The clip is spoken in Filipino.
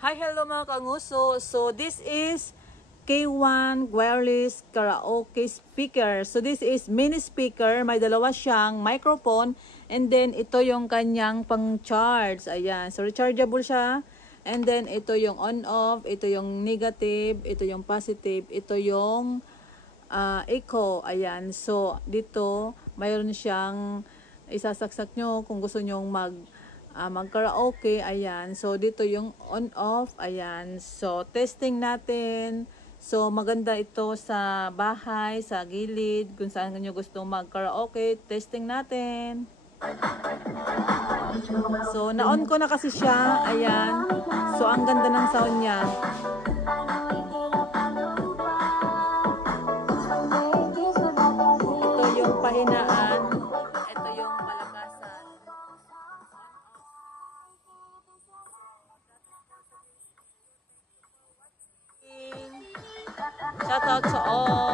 Hi, hello mga kanguso. So this is K1 wireless karaoke speaker. So this is mini speaker, may dalawa siyang microphone, and then ito yung kanyang pang-charge. Ayan. So rechargeable siya. And then ito yung on-off, ito yung negative, ito yung positive, ito yung echo. Ayan. So dito mayroon siyang isasaksak nyo kung gusto nyong mag-karaoke. Ayan. So, dito yung on-off. Ayan. So, testing natin. So, maganda ito sa bahay, sa gilid, kung saan nyo gusto mag-karaoke. Testing natin. So, na-on ko na kasi siya. Ayan. So, ang ganda ng sound niya. Ito yung pahinaan. Ito yung palakasan. Shout out sa all.